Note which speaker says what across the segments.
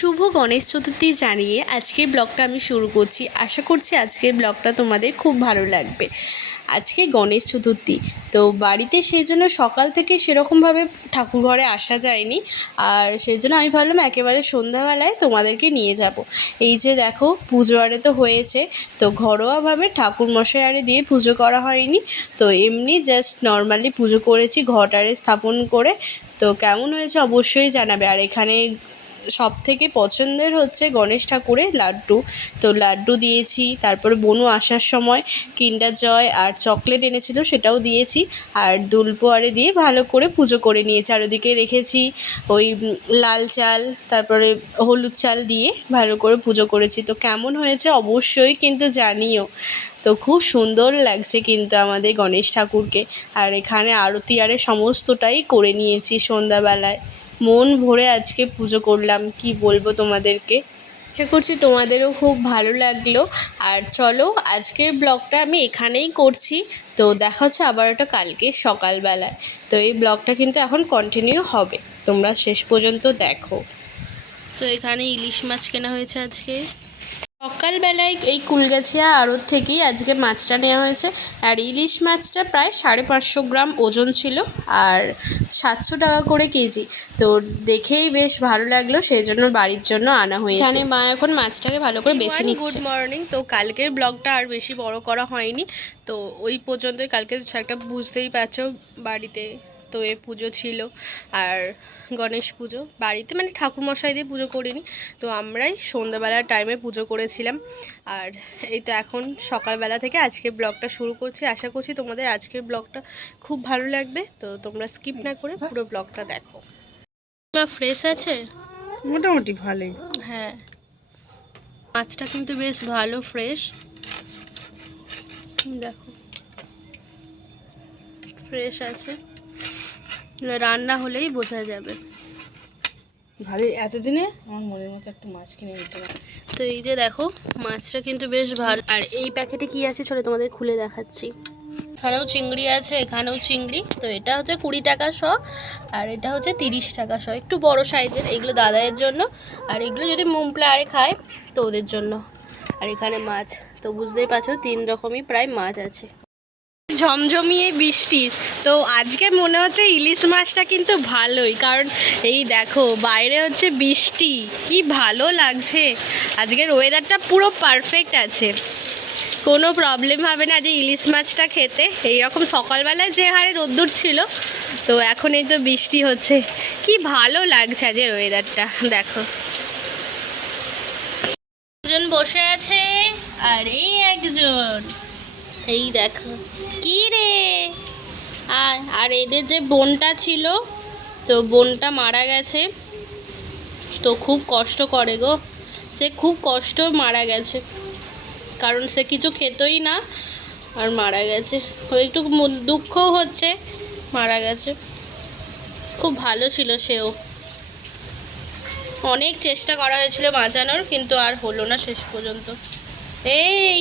Speaker 1: শুভ গণেশ চতুর্থী জানিয়ে আজকের ব্লগটা আমি শুরু করছি। আশা করছি আজকের ব্লগটা তোমাদের খুব ভালো লাগবে। আজকে গণেশ চতুর্থী। তো বাড়িতে সেই জন্য সকাল থেকে সেরকমভাবে ঠাকুর ঘরে আসা যায়নি। আর সেই জন্য আমি ভাবলাম একেবারে সন্ধ্যাবেলায় তোমাদেরকে নিয়ে যাব। এই যে দেখো, পুজো আরে তো হয়েছে। তো ঘরোয়াভাবে ঠাকুর মশাই আরে দিয়ে পুজো করা হয়নি। তো এমনি জাস্ট নর্মালি পুজো করেছি ঘটারে স্থাপন করে। তো কেমন হয়েছে অবশ্যই জানাবে। আর এখানে সব থেকে পছন্দের হচ্ছে গণেশ ঠাকুরের লাড্ডু। তো লাড্ডু দিয়েছি, তারপরে বনু আসার সময় কিন্ডার জয় আর চকলেট এনেছিল সেটাও দিয়েছি। আর দুলপোয়ারে দিয়ে ভালো করে পুজো করে নিয়েছি আর ওদিকে রেখেছি। ওই লাল চাল, তারপরে হলুদ চাল দিয়ে ভালো করে পুজো করেছি। তো কেমন হয়েছে অবশ্যই কিন্তু জানিও। তো খুব সুন্দর লাগছে কিন্তু আমাদের গণেশ ঠাকুরকে। আর এখানে আরতি আরে সমস্তটাই করে নিয়েছি সন্ধ্যাবেলায়। মন ভরে আজকে পুজো করলাম, কি বলব তোমাদেরকে? আশা করছি তোমাদেরও খুব ভালো লাগল। আর চলো, আজকের ব্লগটা আমি এখানেই করছি। তো দেখা হচ্ছে আবার ওটা কালকে সকালবেলায়। তো এই ব্লগটা কিন্তু এখন কন্টিনিউ হবে। তোমরা শেষ পর্যন্ত দেখো। তো এখানে ইলিশ মাছ কেনা হয়েছে আজকে। সকালবেলায় এই কুলগাছিয়া আড়ত থেকেই আজকে মাছটা নেওয়া হয়েছে। আর ইলিশ মাছটা প্রায় সাড়ে পাঁচশো গ্রাম ওজন ছিল আর সাতশো টাকা করে কেজি। তো দেখেই বেশ ভালো লাগল সেই জন্য বাড়ির জন্য আনা হয়েছে। এখানে মা এখন মাছটাকে ভালো করে বেছে নিচ্ছে। গুড মর্নিং তো কালকের ব্লগটা আর বেশি বড় করা হয়নি। তো ওই পর্যন্তই কালকে একটা বুঝতেই পারছ বাড়িতে তো এ পুজো ছিল। আর গণেশ পুজো। বাড়িতে মানে ঠাকুরমশাই দিয়ে পুজো করিনি তো আমরাই সন্ধ্যাবেলার টাইমে পুজো করেছিলাম। আর এই তো এখন সকালবেলা থেকে আজকের ব্লগটা শুরু করছি। আশা করছি তোমাদের আজকের ব্লগটা খুব ভালো লাগবে তো তোমরা স্কিপ না করে পুরো ব্লগটা দেখো। ফ্রেশ আছে?
Speaker 2: মোটামুটি ভালোই।
Speaker 1: হ্যাঁ। মাছটা কিন্তু বেশ ভালো ফ্রেশ দেখো। ফ্রেশ আছে। রান্না হলেই বোঝা যাবে।
Speaker 2: ভালোই এতদিনে আমার মনের মতো একটা মাছ কিনে নিতে
Speaker 1: তো এই যে দেখো মাছটা কিন্তু বেশ ভালো। আর এই প্যাকেটে কি আছে চলো তোমাদের খুলে দেখাচ্ছি। এখানেও চিংড়ি আছে এখানেও চিংড়ি। তো এটা হচ্ছে কুড়ি টাকা শ আর এটা হচ্ছে তিরিশ টাকা শ। একটু বড় সাইজের এগুলো দাদাদের জন্য। আর এগুলো যদি মুমপ্লা আরে খায় তো ওদের জন্য। আর এখানে মাছ তো বুঝতেই পারছ তিন রকমই প্রায় মাছ আছে। ঝমঝমিয়ে বৃষ্টি। তো আজকে মনে হচ্ছে ইলিশ মাছটা কিন্তু ভালোই, কারণ এই দেখো বাইরে হচ্ছে বৃষ্টি, কি ভালো লাগছে। আজকের ওয়েদারটা পুরো পারফেক্ট আছে। কোনো প্রবলেম হবে না যে ইলিশ মাছটা খেতে। এইরকম সকালবেলায় যে হারে রোদ্দুর ছিল, তো এখন এই তো বৃষ্টি হচ্ছে। কি ভালো লাগছে আজকের ওয়েদারটা দেখো। একজন বসে আছে আর এই একজন। এই দেখো। কি রে? আর আর এদের যে বোনটা ছিল, তো বোনটা মারা গেছে। তো খুব কষ্ট করে গো। সে খুব কষ্ট মারা গেছে। কারণ সে কিছু খেতই না, আর মারা গেছে। একটু দুঃখও হচ্ছে, মারা গেছে। খুব ভালো ছিল সেও। অনেক চেষ্টা করা হয়েছিল বাঁচানোর, কিন্তু আর হলো না শেষ পর্যন্ত। এই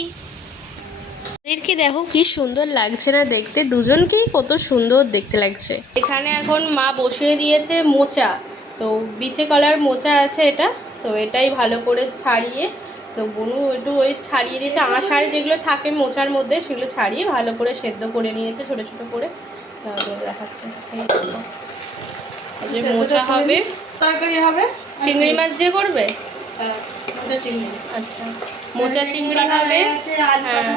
Speaker 1: এদেরকে দেখো কি সুন্দর লাগছে না দেখতে? দুজনকেই কত সুন্দর দেখতে লাগছে। এখানে এখন মা বসিয়ে দিয়েছে মোচা। তো বিচে কলার মোচা আছে এটা। তো এটাই ভালো করে ছাড়িয়ে তো বনু একটু ওই ছাড়িয়ে দিয়েছে। আষাঢ়ে যেগুলো থাকে মোচার মধ্যে সেগুলো ছাড়িয়ে ভালো করে সেদ্ধ করে নিয়েছে ছোটো ছোটো করে। দেখাচ্ছে। মোচা হবে।
Speaker 2: তরকারি হবে?
Speaker 1: চিংড়ি মাছ দিয়ে করবে? আচ্ছা। মোচা চিংড়ি হবে? হ্যাঁ।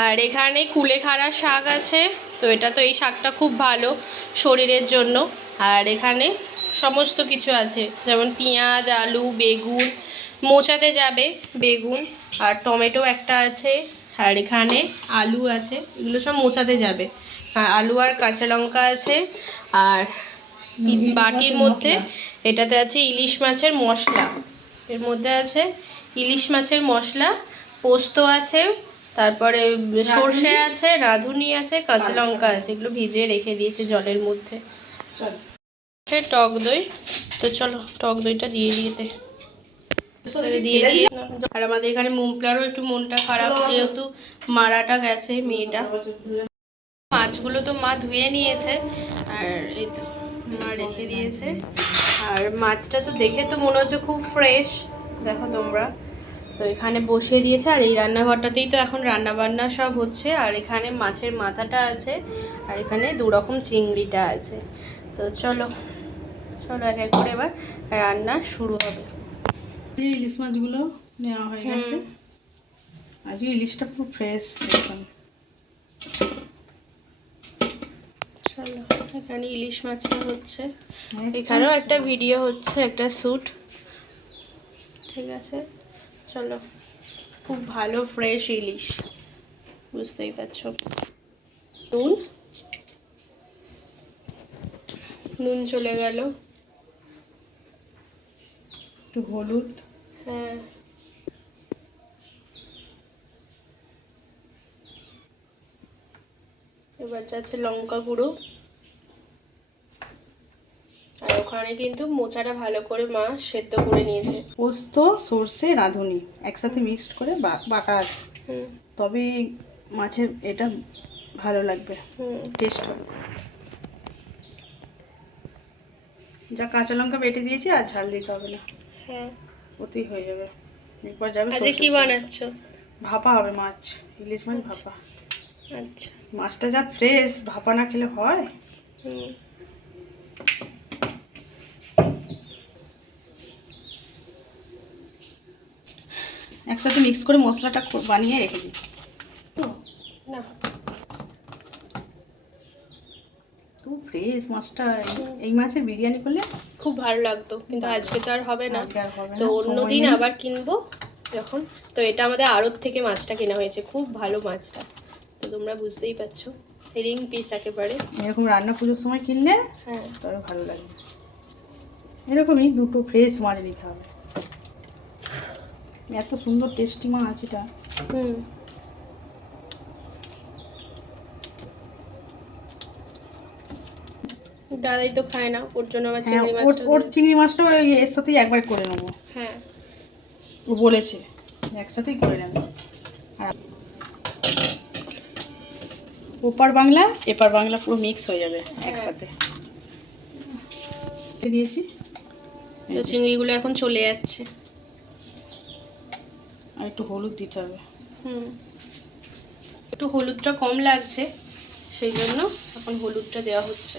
Speaker 1: আর এখানে কুলেখাড়া শাক আছে তো এটা তো এই শাকটা খুব ভালো শরীরের জন্য। আর এখানে সমস্ত কিছু আছে যেমন পেঁয়াজ আলু বেগুন মোচাতে যাবে বেগুন আর টমেটো একটা আছে আর এখানে আলু আছে এগুলো সব মোচাতে যাবে। আর আলু আর কাঁচা লঙ্কা আছে আর বাটির মধ্যে এটাতে আছে ইলিশ মাছের মশলা। এর মধ্যে আছে ইলিশ মাছের মশলা পোস্ত আছে তারপরে সর্ষে আছে রাঁধুনি আছে কাঁচা লঙ্কা আছে এগুলো ভিজিয়ে রেখে দিয়েছে জলের মধ্যে। টক দই তো চলো টক দইটা দিয়ে দিয়েতে দিয়ে দিয়ে আর আমাদের এখানে মুমপ্লারও একটু মনটা খারাপ যেহেতু মারাটা গেছে মেয়েটা। মাছগুলো তো মা ধুয়ে নিয়েছে আর এই তো মা রেখে দিয়েছে। আর মাছটা তো দেখে তো মনে হচ্ছে খুব ফ্রেশ দেখো তোমরা। তো এখানে বসিয়ে দিয়েছে আর এই রান্নাঘরটাতেই তো এখন রান্না বান্না সব হচ্ছে। আর এখানে মাছের মাথাটা আছে আর এখানে দু রকম চিংড়িটা আছে। তো চলো চলো এক এক করে এবার রান্না শুরু হবে।
Speaker 2: ইলিশ মাছগুলো নেওয়া হয়ে গেছে। আজকে ইলিশটা পুরো ফ্রেশ একদম।
Speaker 1: চলো। এখানে ইলিশ মাছটা হচ্ছে। এখানেও একটা ভিডিও হচ্ছে একটা স্যুট ঠিক আছে? চলো খুব ভালো ফ্রেশ ইলিশ। বুঝতেই পারছ? নুন। নুন চলে গেল।
Speaker 2: একটু হলুদ।
Speaker 1: হ্যাঁ। এবার যাচ্ছে লঙ্কা গুঁড়ো। আর ওখানে কিন্তু মোচাটা ভালো করে মা সেদ্ধ করে নিয়েছে।
Speaker 2: পোস্ত সর্ষে রাঁধুনি। একসাথে মিক্সড করে বাটা আছে। তবে মাছের এটা ভালো লাগবে। টেস্ট হবে। যা কাঁচা লঙ্কা বেটে দিয়েছি আর ঝাল দিতে হবে না।
Speaker 1: হ্যাঁ।
Speaker 2: ওতেই হয়ে যাবে। একবার যাবে
Speaker 1: আজকে কি। বানাচ্ছ?
Speaker 2: ভাপা হবে মাছ। ইলিশ মাছ ভাপা।
Speaker 1: আচ্ছা।
Speaker 2: মাছটা যা ফ্রেশ ভাপা না খেলে হয়।
Speaker 1: হুম।
Speaker 2: একসাথে মিক্স করে মশলাটা বানিয়ে রেখে দিই।
Speaker 1: না।
Speaker 2: খুব ফ্রেশ মাছটা এই- মাছের বিরিয়ানি করলে
Speaker 1: খুব ভালো লাগতো কিন্তু আজকে তো আর হবে না। তো
Speaker 2: না,
Speaker 1: অন্য দিন আবার কিনবো যখন। তো এটা আমাদের আড়ত থেকে মাছটা কেনা হয়েছে খুব ভালো মাছটা। তো তোমরা বুঝতেই পারছ রিং পিস একেবারে।
Speaker 2: এরকম রান্না পুজোর সময় কিনলে
Speaker 1: হ্যাঁ।
Speaker 2: তবে ভালো লাগবে। এরকমই দুটো ফ্রেশ মাছ নিতে হবে। এত সুন্দর টেস্টি মাছ এটা
Speaker 1: হুম। দাদাই তো খায় না ওর জন্য
Speaker 2: হ্যাঁ
Speaker 1: চিংড়ি
Speaker 2: ওর
Speaker 1: মাছটা
Speaker 2: ওর চিংড়ি মাছটা এর সাথেই একবার করে নেব।
Speaker 1: হ্যাঁ।
Speaker 2: ও বলেছে একসাথেই করে নেব। আর ওপার বাংলা এপার বাংলা পুরো মিক্স হয়ে যাবে একসাথে। দিয়ে দিয়েছি। এই
Speaker 1: তো চিংড়িগুলো এখন চলে যাচ্ছে।
Speaker 2: আর একটু হলুদ দিতে হবে।
Speaker 1: হুম। একটু হলুদটা কম লাগছে সেই জন্য এখন হলুদটা দেওয়া হচ্ছে।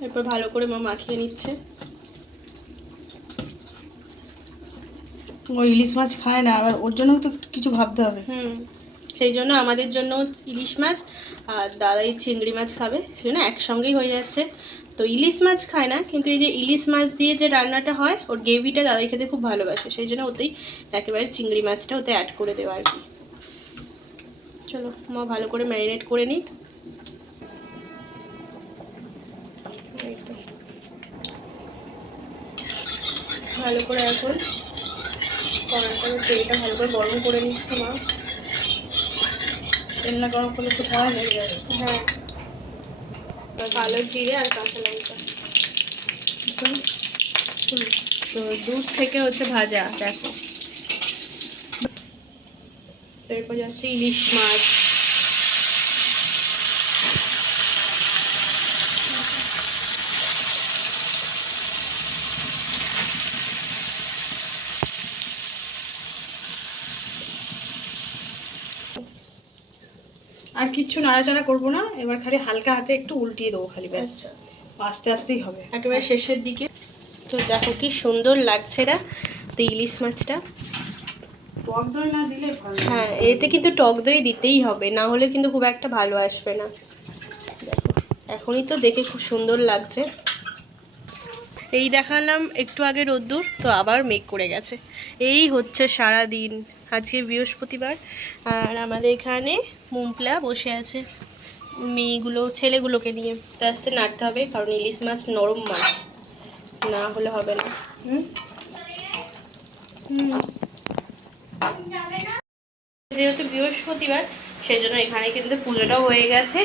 Speaker 1: এরপর ভালো করে মা মাখিয়ে নিচ্ছে।
Speaker 2: ও ইলিশ মাছ খায় না, আবার ওর জন্য তো কিছু ভাবতে হবে।
Speaker 1: হুম, সেই জন্য আমাদের জন্য ইলিশ মাছ আর দাদাই চিংড়ি মাছ খাবে, সেই জন্য একসঙ্গেই হয়ে যাচ্ছে। তো ইলিশ মাছ খায় না, কিন্তু এই যে ইলিশ মাছ দিয়ে যে রান্নাটা হয়, ওর গ্রেভিটা দাদাই খেতে খুব ভালোবাসে, সেই জন্য ওতেই একেবারে চিংড়ি মাছটা ওতে অ্যাড করে দেওয়া আর কি। চলো, মা ভালো করে ম্যারিনেট করে নিক। ভালো করে এখন কড়াইটা তেলটা ভালো করে গরম করে নিচ্ছে মা।
Speaker 2: তেল না গরম করলে তো ভয় হয়ে যাবে
Speaker 1: হ্যাঁ। কালো জিরে আর কাঁচা লঙ্কা। তো দুধ থেকে হচ্ছে ভাজা দেখো। এরপর যাচ্ছে ইলিশ মাছ।
Speaker 2: আর কিচ্ছু নাড়াচাড়া করব না এবার খালি হালকা হাতে একটু উল্টিয়ে দেবো খালি ব্যাস।
Speaker 1: আচ্ছা।
Speaker 2: আস্তে আস্তেই হবে।
Speaker 1: একেবারে শেষের দিকে। তো দেখো কি সুন্দর লাগছে এটা তো ইলিশ মাছটা।
Speaker 2: টক দই না দিলে ভালো
Speaker 1: হ্যাঁ এতে কিন্তু টক দই দিতেই হবে না হলে কিন্তু খুব একটা ভালো আসবে না। এখনই তো দেখে খুব সুন্দর লাগছে। এই দেখালাম একটু আগে রোদ্দুর তো আবার মেঘ করে গেছে। এই হচ্ছে সারা দিন আজকে বৃহস্পতিবার, আর আমাদের এখানে মুমপলা বসে আছে মেয়েগুলো, ছেলেগুলোকে নিয়ে। আস্তে আস্তে নাড়তে হবে, কারণ ইলিশ মাছ নরম মাছ, না হলে হবে না। যেহেতু বৃহস্পতিবার সেই জন্য এখানে কিন্তু পুজোটাও হয়ে গেছে।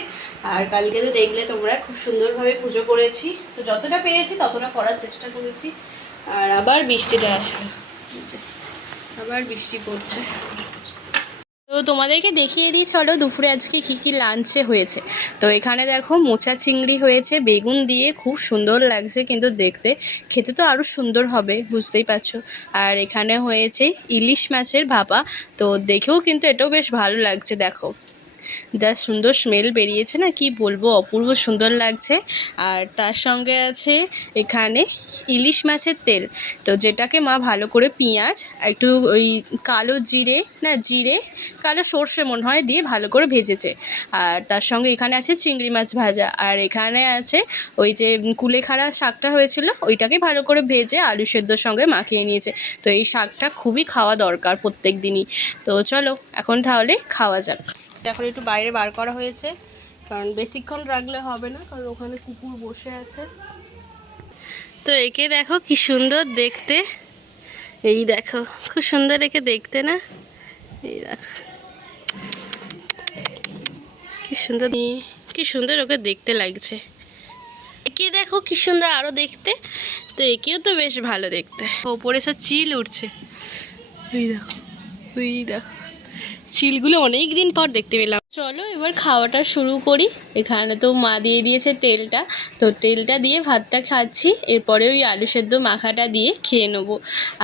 Speaker 1: আর কালকে তো দেখলে তোমরা খুব সুন্দরভাবে পুজো করেছি। তো যতটা পেরেছি ততটা করার চেষ্টা করেছি। আর আবার বৃষ্টিটা আসবে। আবার বৃষ্টি পড়ছে। তো তোমাদেরকে দেখিয়ে দিই, চলো দুপুরে আজকে কী কী লাঞ্চে হয়েছে। তো এখানে দেখো মোচা চিংড়ি হয়েছে, বেগুন দিয়ে খুব সুন্দর লাগছে কিন্তু দেখতে। খেতে তো আরও সুন্দর হবে, বুঝতেই পারছ। আর এখানে হয়েছে ইলিশ মাছের ভাপা, তো দেখেও কিন্তু এটাও বেশ ভালো লাগছে, দেখো। যা সুন্দর স্মেল বেরিয়েছে না, কি বলব, অপূর্ব সুন্দর লাগছে। আর তার সঙ্গে আছে এখানে ইলিশ মাছের তেল। তো যেটাকে মা ভালো করে পেঁয়াজ, একটু ওই কালো জিরে, না জিরে, কালো সর্ষে মনে হয়, দিয়ে ভালো করে ভেজেছে। আর তার সঙ্গে এখানে আছে চিংড়ি মাছ ভাজা। আর এখানে আছে ওই যে কুলেখাড়া শাকটা হয়েছিল, ওইটাকে ভালো করে ভেজে আলু সেদ্ধর সঙ্গে মাখিয়ে নিয়েছে। তো এই শাকটা খুবই খাওয়া দরকার প্রত্যেক দিনই। তো চলো, এখন তাহলে খাওয়া যাক। এখন একটু বাইরে বার করা হয়েছে, কারণ বেশিক্ষণ রাখলে হবে না, কারণ ওখানে কুকুর বসে আছে। তো একে দেখো কি সুন্দর দেখতে। এই দেখো, খুব সুন্দর একে দেখতে না? এই দেখো। কি সুন্দর কি সুন্দর ওকে দেখতে লাগছে। একে দেখো কি সুন্দর আরও দেখতে, তো একেও তো বেশ ভালো দেখতে। ওপরে সব চিল উঠছে। ওই দেখো ওই দেখো। চিলগুলো অনেক দিন পর দেখতে পেলাম। চলো এবার খাওয়াটা শুরু করি। এখানে তো মা দিয়ে দিয়েছে তেলটা। তো তেলটা দিয়ে ভাতটা খাচ্ছি। এরপরে ওই আলু সেদ্ধ মাখাটা দিয়ে খেয়ে নেব।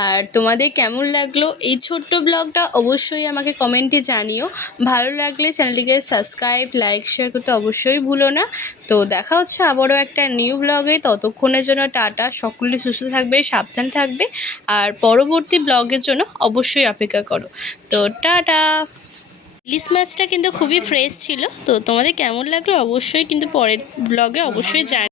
Speaker 1: আর তোমাদের কেমন লাগল এই ছোট্ট ব্লগটা অবশ্যই আমাকে কমেন্টে জানিও। ভালো লাগলে চ্যানেলটিকে সাবস্ক্রাইব লাইক শেয়ার করতে অবশ্যই ভুলো না। তো দেখা হচ্ছে আবারও একটা নিউ ব্লগে ততক্ষণের জন্য টাটা। সকলে সুস্থ থাকবে, সাবধান থাকবে। আর পরবর্তী ব্লগের জন্য অবশ্যই অপেক্ষা করো। তো টাটা! ইলিশ মাছটা কিন্তু খুবই ফ্রেশ ছিল, তো তোমাদের কেমন লাগল অবশ্যই কিন্তু পরের ব্লগে অবশ্যই জান